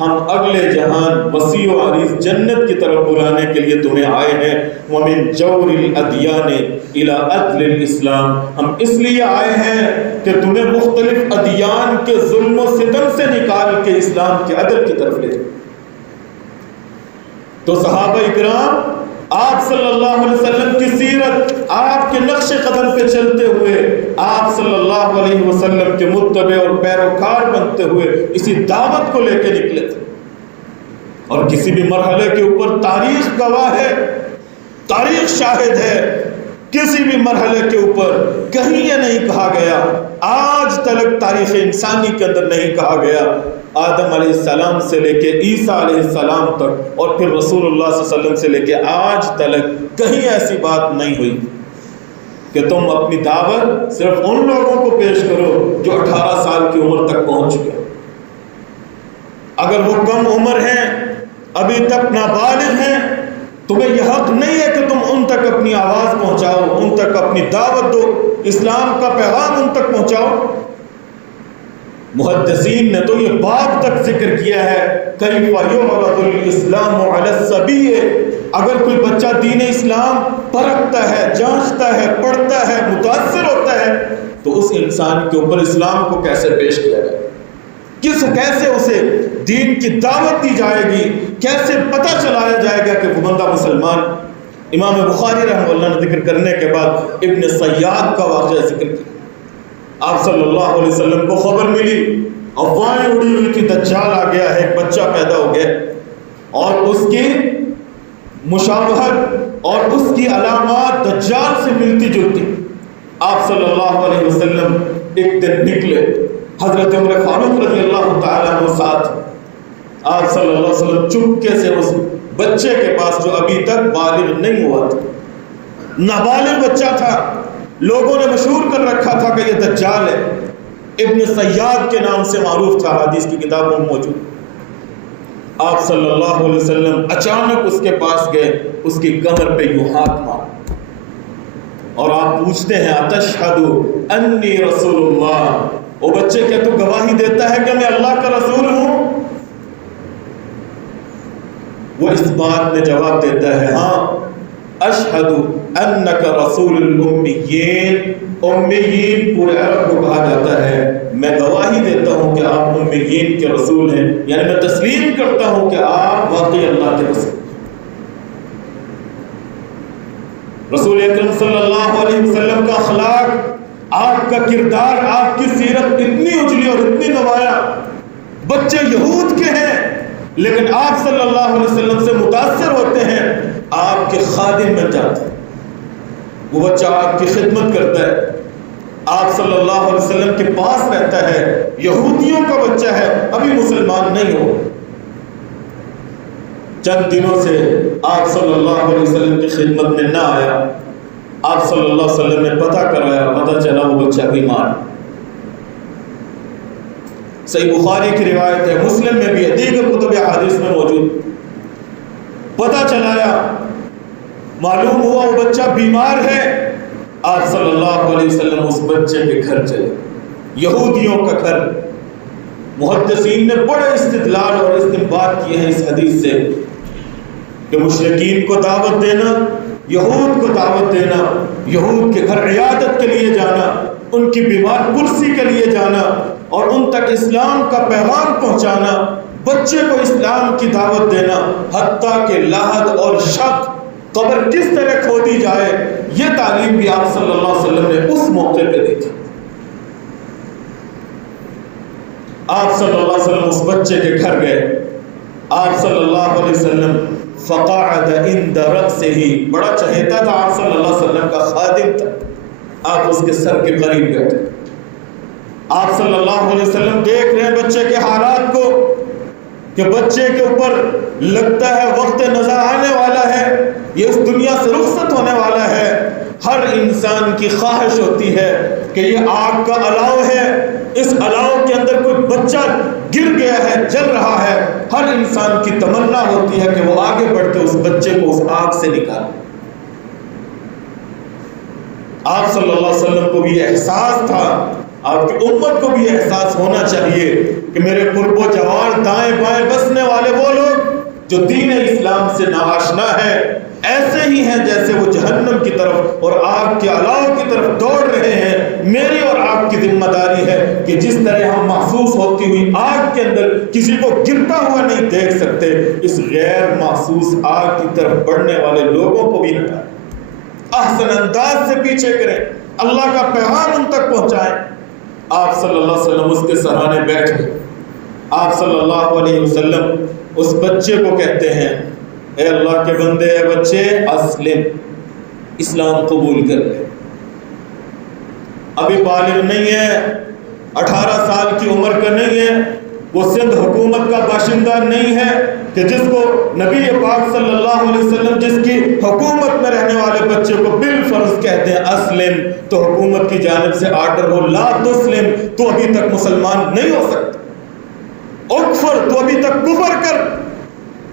ہم اگلے جہان وسیع و عریض جنت کی طرف بلانے کے لیے تمہیں آئے ہیں۔ وَمِن جَوْرِ الْأَدْيَانِ إِلَىٰ عَدْلِ الْإِسْلَامِ، ہم اس لیے آئے ہیں کہ تمہیں مختلف ادیان کے ظلم و ستم سے نکال کے اسلام کے عدل کی طرف لے جائیں۔ تو صحابہ اکرام آپ صلی اللہ علیہ وسلم کی سیرت، آپ کے نقش قدم پہ چلتے ہوئے، آپ صلی اللہ علیہ وسلم کے متبع اور پیروکار بنتے ہوئے اسی دعوت کو لے کے نکلے تھے۔ اور کسی بھی مرحلے کے اوپر تاریخ گواہ ہے، تاریخ شاہد ہے، کسی بھی مرحلے کے اوپر کہیں یہ نہیں کہا گیا، آج تلک تاریخ انسانی کے اندر نہیں کہا گیا، آدم علیہ السلام سے لے کے عیسیٰ علیہ السلام تک اور پھر رسول اللہ صلی اللہ علیہ وسلم سے لے کے آج تلک کہیں ایسی بات نہیں ہوئی کہ تم اپنی دعوت صرف ان لوگوں کو پیش کرو جو 18 سال کی عمر تک پہنچ گئے۔ اگر وہ کم عمر ہیں، ابھی تک نابالغ ہیں، تمہیں یہ حق نہیں ہے کہ تم ان تک اپنی آواز پہنچاؤ، ان تک اپنی دعوت دو، اسلام کا پیغام ان تک پہنچاؤ۔ محدثین نے تو یہ باب تک ذکر کیا ہے کیف یعرض الاسلام علی الصبی، اگر کوئی بچہ دین اسلام پرکھتا ہے، جانچتا ہے، پڑھتا ہے، متاثر ہوتا ہے، تو اس انسان کے اوپر اسلام کو کیسے پیش کیا جائے، کیسے اسے دین کی دعوت دی جائے گی، کیسے پتہ چلایا جائے گا کہ وہ بندہ مسلمان۔ امام بخاری رحمہ اللہ نے ذکر کرنے کے بعد ابن سیاد کا واقعہ ذکر کیا۔ آپ صلی اللہ علیہ وسلم کو خبر ملی، افواہیں اڑی ہوئی کہ دجال آ گیا ہے، ایک بچہ پیدا ہو گیا، اور اس کی مشابہت اور اس کی علامات دجال سے ملتی جلتی۔ آپ صلی اللہ علیہ وسلم ایک دن نکلے، حضرت عمر فاروق رضی اللہ تعالیٰ عنہ ساتھ، آپ صلی اللہ علیہ وسلم چپکے سے اس بچے کے پاس جو ابھی تک بالغ نہیں ہوا تھا، نابالغ بچہ تھا، لوگوں نے مشہور کر رکھا تھا کہ یہ دجال ہے، ابن سیاد کے نام سے معروف تھا، حدیث کی کتابوں میں موجود۔ آپ صلی اللہ علیہ وسلم اچانک اس کے پاس گئے، اس کی کمر پہ یوں ہاتھ مارا اور آپ پوچھتے ہیں اتشہد انی رسول اللہ، او بچے کیا تو گواہی دیتا ہے کہ میں اللہ کا رسول ہوں؟ وہ اس بات میں جواب دیتا ہے ہاں اشہد انک رسول الامیین، امیین پورے عرب کو کہا جاتا ہے، میں گواہی دیتا ہوں کہ آپ امیین کے رسول ہیں، یعنی میں تسلیم کرتا ہوں کہ آپ واقعی اللہ کے رسول۔ رسول اکرم صلی اللہ علیہ وسلم کا اخلاق، آپ کا کردار، آپ کی سیرت اتنی اجلی اور اتنی نمایاں، بچے یہود کے ہیں لیکن آپ صلی اللہ علیہ وسلم سے متاثر ہوتے ہیں، آپ کے خادم بن جاتے ہیں، وہ بچہ آپ کی خدمت کرتا ہے، آپ صلی اللہ علیہ وسلم کے پاس رہتا ہے، یہودیوں کا بچہ ہے، ابھی مسلمان نہیں ہو، چند دنوں سے آپ صلی اللہ علیہ وسلم کی خدمت میں نہ آیا، آپ صلی اللہ علیہ وسلم نے پتہ کرایا، پتہ چلا وہ بچہ بیمار۔ صحیح بخاری کی روایت ہے، مسلم میں بھی ہے، دیگر کتب احادیث میں موجود، پتہ چلایا، معلوم ہوا وہ بچہ بیمار ہے، آپ صلی اللہ علیہ وسلم اس بچے کے گھر چلے، یہودیوں کا گھر۔ محدثین نے بڑے استدلال اور استنباط کیے ہیں اس حدیث سے کہ مشرکین کو دعوت دینا، یہود کو دعوت دینا، یہود کے گھر عیادت کے لیے جانا، ان کی بیمار کرسی کے لیے جانا اور ان تک اسلام کا پیغام پہنچانا، بچے کو اسلام کی دعوت دینا، حتیٰ کہ لحد اور شک، قبر کس طرح کھودی جائے، یہ تعلیم بھی آپ صلی اللہ علیہ وسلم نے اس موقع پہ دی تھی۔ آپ صلی اللہ علیہ وسلم اس بچے کے گھر گئے، آپ صلی اللہ علیہ وسلم فقعد عند رأسہ، بڑا چہیتا تھا آپ صلی اللہ علیہ وسلم کا خادم تھا، آپ اس کے سر کے قریب بیٹھے، آپ صلی اللہ علیہ وسلم دیکھ رہے ہیں بچے کے حالات کو کہ بچے کے اوپر لگتا ہے وقت نظر آنے والا ہے، یہ اس دنیا سے رخصت ہونے والا ہے۔ ہر انسان کی خواہش ہوتی ہے کہ یہ آگ کا الاؤ ہے، اس الاؤ کے اندر کوئی بچہ گر گیا ہے، جل رہا ہے، ہر انسان کی تمنا ہوتی ہے کہ وہ آگے بڑھ کے اس بچے کو اس آگ سے نکالے۔ آپ صلی اللہ علیہ وسلم کو بھی احساس تھا، آپ کی امت کو بھی احساس ہونا چاہیے کہ میرے قرب و جوار دائیں بائیں بسنے والے وہ لوگ جو دین اسلام سے ناآشنا ہے، ایسے ہی ہیں جیسے وہ جہنم کی طرف اور آگ کے الاؤ کی طرف دوڑ رہے ہیں۔ میری اور آپ کی ذمہ داری ہے کہ جس طرح ہم محسوس ہوتی ہوئی آگ کے اندر کسی کو گرتا ہوا نہیں دیکھ سکتے، اس غیر محسوس آگ کی طرف بڑھنے والے لوگوں کو بھی ہٹائیں، احسن انداز سے پیچھے کریں، اللہ کا پیغام ان تک پہنچائیں۔ آپ صلی اللہ علیہ وسلم اس کے سرانے بیٹھ گئے، آپ صلی اللہ علیہ وسلم اس بچے کو کہتے ہیں اے اللہ کے بندے، اے بچے اسلم، اسلام قبول کر لے، ابھی بالغ نہیں ہے، 18 سال کی عمر کا نہیں ہے، وہ سندھ حکومت کا باشندہ نہیں ہے کہ جس کو نبی پاک صلی اللہ علیہ وسلم جس کی حکومت میں رہنے والے بچے کو بالفرض کہتے ہیں اسلم، تو حکومت کی جانب سے آرڈر ہو لا تسلم، تو ابھی تک مسلمان نہیں ہو سکتا، اکفر، تو ابھی تک کفر کر،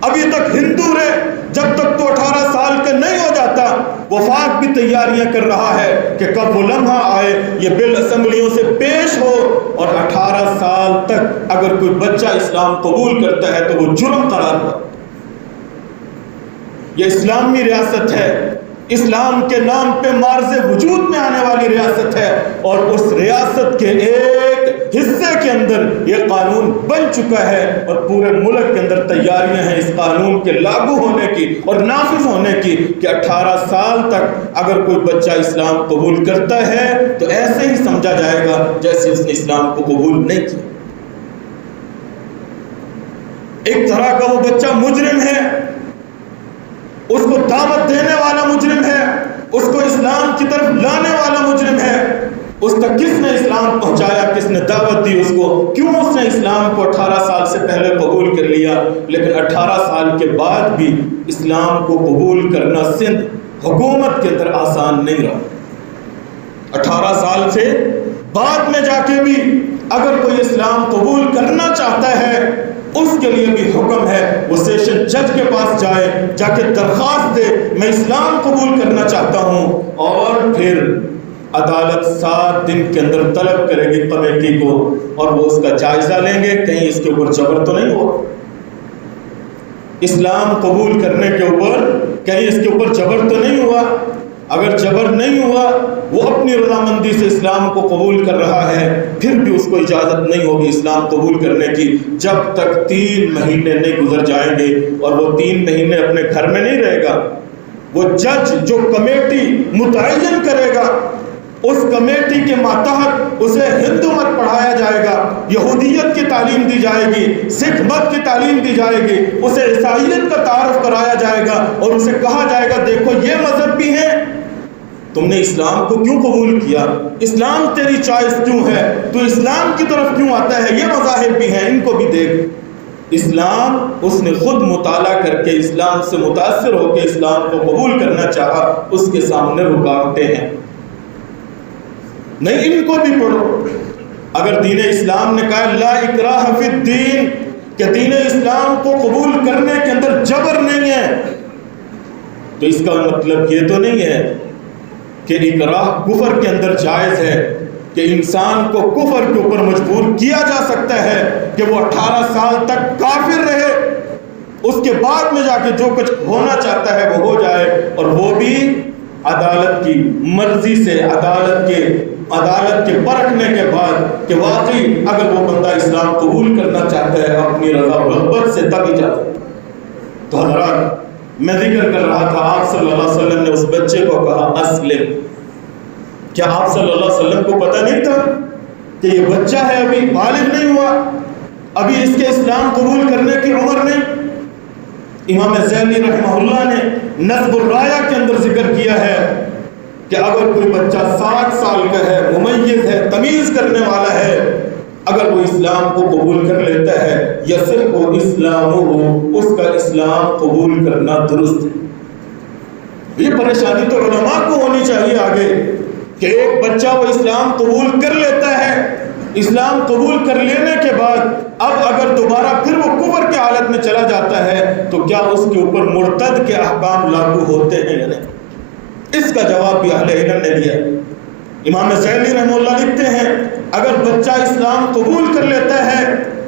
ابھی تک ہندو رہے، جب تک تو 18 سال کا نہیں ہو جاتا۔ وفاق بھی تیاریاں کر رہا ہے کہ کب وہ لمحہ آئے، یہ بل اسمبلیوں سے پیش ہو، اور 18 سال تک اگر کوئی بچہ اسلام قبول کرتا ہے تو وہ جرم قرار ہوا۔ یہ اسلامی ریاست ہے، اسلام کے نام پہ معرض وجود میں آنے والی ریاست ہے، اور اس ریاست کے ایک حصے کے اندر یہ قانون بن چکا ہے اور پورے ملک کے اندر تیاریاں ہیں اس قانون کے لاگو ہونے کی اور نافذ ہونے کی کہ 18 سال تک اگر کوئی بچہ اسلام قبول کرتا ہے تو ایسے ہی سمجھا جائے گا جیسے اس نے اسلام کو قبول نہیں کیا۔ ایک طرح کا وہ بچہ مجرم ہے، اس کو دعوت دینے والا مجرم ہے، اس کو اسلام کی طرف لانے والا مجرم ہے، اس تک کس نے اسلام پہنچایا، کس نے دعوت دی اس کو، کیوں اس نے اسلام کو 18 سال سے پہلے قبول کر لیا، لیکن 18 سال کے بعد بھی اسلام کو قبول کرنا سندھ حکومت کے اندر آسان نہیں رہا۔ 18 سال سے بعد میں جا کے بھی اگر کوئی اسلام قبول کرنا چاہتا ہے اس کے لیے بھی حکم ہے وہ سیشن جج کے پاس جائے، جا کے درخواست دے میں اسلام قبول کرنا چاہتا ہوں، اور پھر عدالت 7 دن کے اندر طلب کرے گی کمیٹی کو اور وہ اس کا جائزہ لیں گے کہیں اس کے اوپر جبر تو نہیں ہوا. اسلام قبول کرنے کے اوپر کہیں اس کے اوپر جبر تو نہیں ہوا. اگر جبر نہیں ہوا، وہ اپنی رضامندی سے اسلام کو قبول کر رہا ہے، پھر بھی اس کو اجازت نہیں ہوگی اسلام قبول کرنے کی جب تک 3 مہینے نہیں گزر جائیں گے. اور وہ 3 مہینے اپنے گھر میں نہیں رہے گا. وہ جج جو کمیٹی متعین کرے گا، اس کمیٹی کے ماتحت اسے ہندو مت پڑھایا جائے گا، یہودیت کی تعلیم دی جائے گی، سکھ مت کی تعلیم دی جائے گی، اسے عیسائیت کا تعارف کرایا جائے گا اور اسے کہا جائے گا دیکھو یہ مذہب بھی ہے، تم نے اسلام کو کیوں قبول کیا، اسلام تیری چوائس کیوں ہے، تو اسلام کی طرف کیوں آتا ہے، یہ مذاہب بھی ہیں ان کو بھی دیکھ. اسلام اس نے خود مطالعہ کر کے اسلام سے متاثر ہو کے اسلام کو قبول کرنا چاہا، اس کے سامنے رکاوٹیں ہیں. نہیں، ان کو بھی پڑھو. اگر دین اسلام نے کہا لا اکراہ فی الدین کہ دین اسلام کو قبول کرنے کے اندر جبر نہیں ہے، تو اس کا مطلب یہ تو نہیں ہے کہ اکراہ کفر کے اندر جائز ہے، کہ انسان کو کفر کے اوپر مجبور کیا جا سکتا ہے کہ وہ 18 سال تک کافر رہے، اس کے بعد میں جا کے جو کچھ ہونا چاہتا ہے وہ ہو جائے، اور وہ بھی عدالت کی مرضی سے، عدالت کے پرکھنے کے بعد کہ واقعی اگر وہ بندہ اسلام قبول کرنا چاہتا ہے اپنی رضا و رغبت سے، تب اجازت. تو حضرات، میں ذکر کر رہا تھا آپ صلی اللہ علیہ وسلم نے اس بچے کو کہا اسلم. کیا آپ صلی اللہ علیہ وسلم کو پتہ نہیں تھا کہ یہ بچہ ہے، ابھی بالغ نہیں ہوا، ابھی اس کے اسلام قبول کرنے کی عمر نہیں؟ امام ذیلی رحمہ اللہ نے نصب الرایہ کے اندر ذکر کیا ہے کہ اگر کوئی بچہ 7 سال کا ہے، ممیز ہے، تمیز کرنے والا ہے، اگر وہ اسلام کو قبول کر لیتا ہے یا صرف وہ اسلام ہو، اس کا اسلام قبول کرنا درست ہے. یہ پریشانی تو علماء کو ہونی چاہیے آگے کہ ایک بچہ وہ اسلام قبول کر لیتا ہے، اسلام قبول کر لینے کے بعد اب اگر دوبارہ پھر وہ کفر کی حالت میں چلا جاتا ہے تو کیا اس کے اوپر مرتد کے احکام لاگو ہوتے ہیں یا نہیں؟ اس کا جواب بھی اہل علم نے دیا. امام ذیلی رحمہ اللہ لکھتے ہیں اگر بچہ اسلام قبول کر لیتا ہے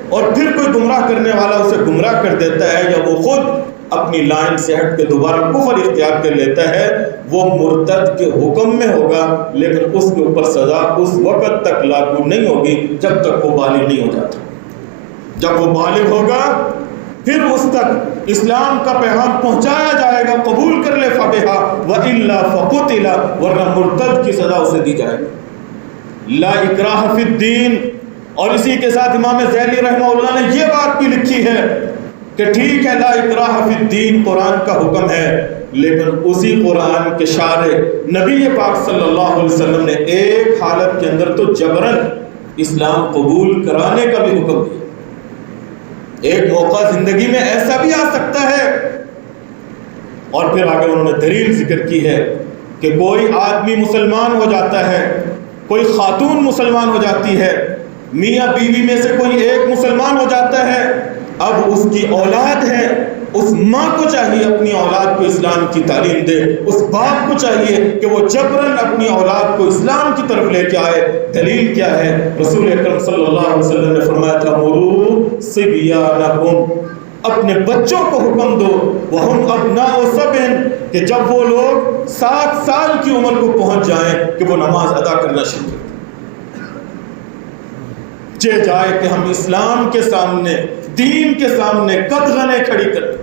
اور پھر کوئی گمراہ کرنے والا اسے گمراہ کر دیتا ہے یا وہ خود اپنی لائن سے ہٹ کے دوبارہ کفر اختیار کر لیتا ہے، وہ مرتد کے حکم میں ہوگا، لیکن اس کے اوپر سزا اس وقت تک لاگو نہیں ہوگی جب تک وہ بالغ نہیں ہو جاتا. جب وہ بالغ ہوگا پھر اس تک اسلام کا پیغام پہنچایا جائے گا، قبول کر لے فبہا وَإِلَّا فَقُتِلَ، ورنہ مرتد کی سزا اسے دی جائے گی. لا اکراہ فی الدین. اور اسی کے ساتھ امام ذیلی رحمہ اللہ نے یہ بات بھی لکھی ہے کہ ٹھیک ہے لا اکراہ فی الدین قرآن کا حکم ہے، لیکن اسی قرآن کے شارع نبی پاک صلی اللہ علیہ وسلم نے ایک حالت کے اندر تو جبرن اسلام قبول کرانے کا بھی حکم دیا. ایک موقع زندگی میں ایسا بھی آ سکتا ہے. اور پھر آگے انہوں نے دلیل ذکر کی ہے کہ کوئی آدمی مسلمان ہو جاتا ہے، کوئی خاتون مسلمان ہو جاتی ہے، میاں بیوی میں سے کوئی ایک مسلمان ہو جاتا ہے، اب اس کی اولاد ہے، اس ماں کو چاہیے اپنی اولاد کو اسلام کی تعلیم دے، اس باپ کو چاہیے کہ وہ جبراً اپنی اولاد کو اسلام کی طرف لے کے آئے. دلیل کیا ہے؟ رسول اکرم صلی اللہ علیہ وسلم نے فرمایا تھا مروا صبیانکم، اپنے بچوں کو حکم دو، وہم ابناء سبع، کہ جب وہ لوگ 7 سال کی عمر کو پہنچ جائیں کہ وہ نماز ادا کرنا شروع کریں. جائے کہ ہم اسلام کے سامنے، دین کے سامنے قدغنیں کھڑی کریں.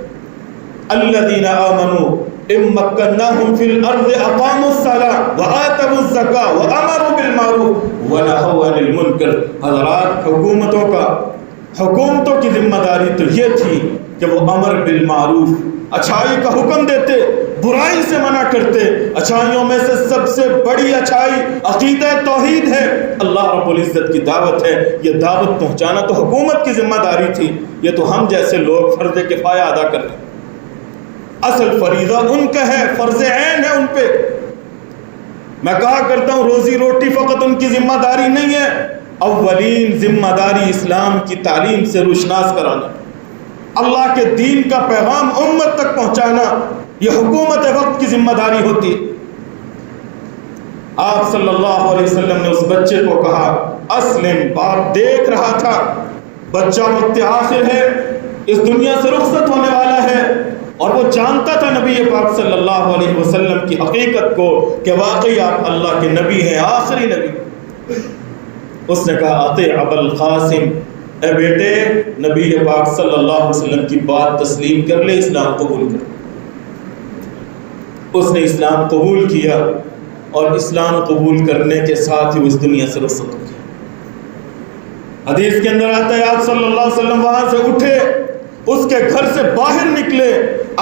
الذین آمنوا ان مکناہم فی الارض اقاموا الصلاۃ وآتوا الزکاۃ وامروا بالمعروف ونہوا عن المنکر. حضرات، حکومتوں کی ذمہ داری تو یہ تھی کہ وہ امر بالمعروف، اچھائی کا حکم دیتے، برائی سے منع کرتے. اچھائیوں میں سے سب سے بڑی اچھائی عقیدہ توحید ہے، اللہ رب العزت کی دعوت ہے. یہ دعوت پہنچانا تو حکومت کی ذمہ داری تھی، یہ تو ہم جیسے لوگ فرض کفایہ ادا کر رہے ہیں. اصل فریضہ ان کا ہے، فرض عین ہے ان پہ. میں کہا کرتا ہوں روزی روٹی فقط ان کی ذمہ داری نہیں ہے، اولین ذمہ داری اسلام کی تعلیم سے روشناس کرانا، اللہ کے دین کا پیغام امت تک پہنچانا، یہ حکومت وقت کی ذمہ داری ہوتی ہے. آپ صلی اللہ علیہ وسلم نے اس بچے کو کہا اسلم. باپ دیکھ رہا تھا بچہ وقت آخر ہے, اس دنیا سے رخصت ہونے والا ہے, اور وہ جانتا تھا نبی پاک صلی اللہ علیہ وسلم کی حقیقت کو کہ واقعی آپ اللہ کے نبی ہیں, آخری نبی. اس نے کہا اطیع ابا القاسم, اے بیٹے نبی پاک صلی اللہ علیہ وسلم کی بات تسلیم کر لے, اسلام قبول کر. اس نے اسلام قبول کیا اور اسلام قبول کرنے کے ساتھ ہی اس دنیا سے رخصت ہو گیا. حدیث کے اندر آتا ہے آپ صلی اللہ علیہ وسلم وہاں سے اٹھے, اس کے گھر سے باہر نکلے,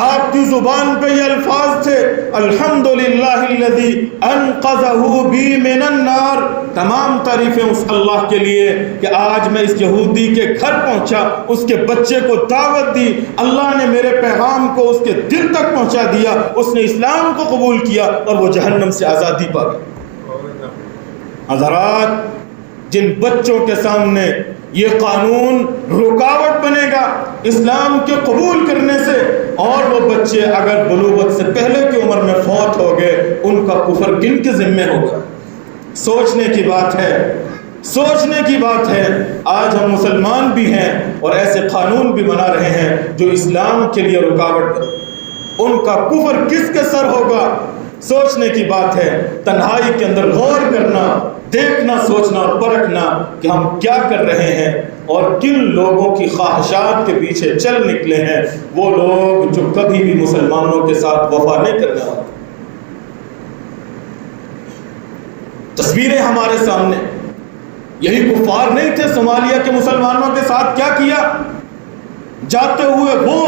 آپ کی زبان پہ یہ الفاظ تھے الحمدللہ الذی انقذہ بی من النار. تمام تعریفیں اس اللہ کے لیے کہ آج میں اس یہودی کے گھر پہنچا, اس کے بچے کو دعوت دی, اللہ نے میرے پیغام کو اس کے دل تک پہنچا دیا, اس نے اسلام کو قبول کیا اور وہ جہنم سے آزادی پا گیا. حضرات, جن بچوں کے سامنے یہ قانون رکاوٹ بنے گا اسلام کے قبول کرنے سے, اور وہ بچے اگر بلوغت سے پہلے کی عمر میں فوت ہو گئے, ان کا کفر کن کے ذمہ ہوگا؟ سوچنے کی بات ہے, سوچنے کی بات ہے. آج ہم مسلمان بھی ہیں اور ایسے قانون بھی بنا رہے ہیں جو اسلام کے لیے رکاوٹ بنے, ان کا کفر کس کے سر ہوگا؟ سوچنے کی بات ہے. تنہائی کے اندر غور کرنا, دیکھنا, سوچنا اور پرکھنا کہ ہم کیا کر رہے ہیں اور کن لوگوں کی خواہشات کے پیچھے چل نکلے ہیں, وہ لوگ جو کبھی بھی مسلمانوں کے ساتھ وفا نہیں کرنے والے. تصویریں ہمارے سامنے, یہی کفار نہیں تھے صومالیہ کے مسلمانوں کے ساتھ کیا کیا؟ جاتے ہوئے وہ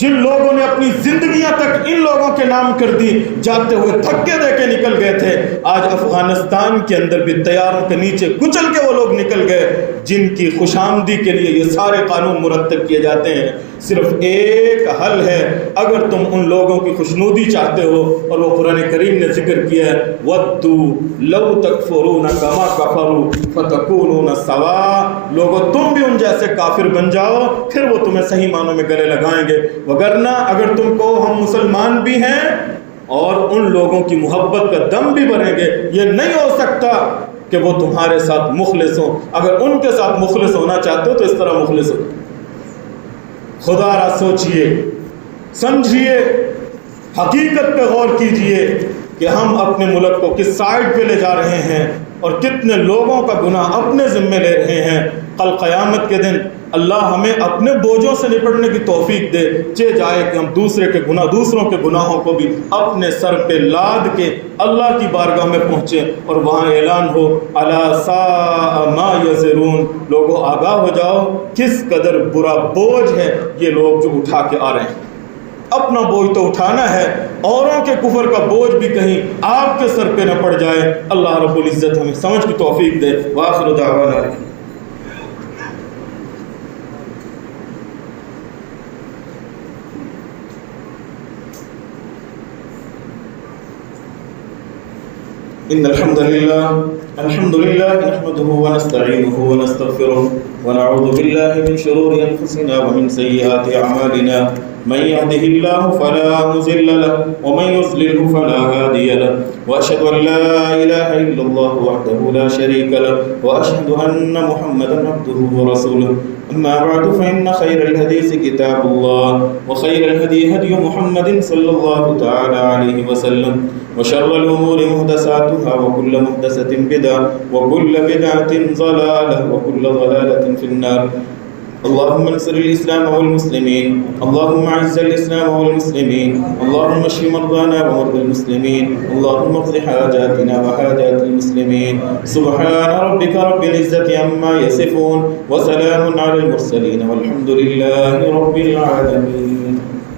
جن لوگوں نے اپنی زندگیاں تک ان لوگوں کے نام کر دی, جاتے ہوئے دھکے دے کے نکل گئے تھے. آج افغانستان کے اندر بھی طیاروں کے نیچے کچل کے وہ لوگ نکل گئے جن کی خوشامدی کے لیے یہ سارے قانون مرتب کیے جاتے ہیں. صرف ایک حل ہے, اگر تم ان لوگوں کی خوشنودی چاہتے ہو, اور وہ قرآن کریم نے ذکر کیا ہے وَدُّوا لَوْ تَكْفُرُونَ كَمَا كَفَرُوا فَتَكُونُونَ سَوَاءً, لوگوں تم بھی ان جیسے کافر بن جاؤ, پھر وہ تمہیں صحیح معنوں میں گلے لگائیں گے. وگرنہ اگر تم کو ہم مسلمان بھی ہیں اور ان لوگوں کی محبت کا دم بھی بھریں گے, یہ نہیں ہو سکتا کہ وہ تمہارے ساتھ مخلص ہوں. اگر ان کے ساتھ مخلص ہونا چاہتے ہو تو اس طرح مخلص ہو. خدا را سوچئے, سمجھیے, حقیقت پہ غور کیجئے کہ ہم اپنے ملک کو کس سائڈ پہ لے جا رہے ہیں اور کتنے لوگوں کا گناہ اپنے ذمہ لے رہے ہیں. کل قیامت کے دن اللہ ہمیں اپنے بوجھوں سے نپٹنے کی توفیق دے, جائے کہ ہم دوسروں کے گناہوں کو بھی اپنے سر پہ لاد کے اللہ کی بارگاہ میں پہنچے اور وہاں اعلان ہو الا ساء ما یزرون, لوگوں آگاہ ہو جاؤ کس قدر برا بوجھ ہے یہ لوگ جو اٹھا کے آ رہے ہیں. اپنا بوجھ تو اٹھانا ہے, اوروں کے کفر کا بوجھ بھی کہیں آپ کے سر پہ نہ پڑ جائے. اللہ رب العزت ہمیں سمجھ کی توفیق دے. وآخر دعوانا إن الحمد لله نحمده ونستعينه ونستغفره ونعوذ بالله من شرور أنفسنا ومن سيئات أعمالنا, من يهده الله فلا مضل له ومن يضلل فلا هادي له, وأشهد أن لا إله إلا الله وحده لا شريك له, وأشهد أن محمدا عبده ورسوله. أما بعد فإن خير الحديث كتاب الله, وخير الهدي هدي محمد صلى الله تعالى عليه وسلم, وشر الأمور محدثاتها وكل محدثة بدعة وكل بدعة ضلالة وكل ضلالة في النار. اللهم انصر الإسلام والمسلمين, اللهم أعز الإسلام والمسلمين, اللهم اشف مرضانا ومرضى المسلمين, اللهم اقض حاجاتنا وحاجات المسلمين. سبحان ربك رب العزة عما يصفون, وسلام على المرسلين, والحمد لله رب العالمين.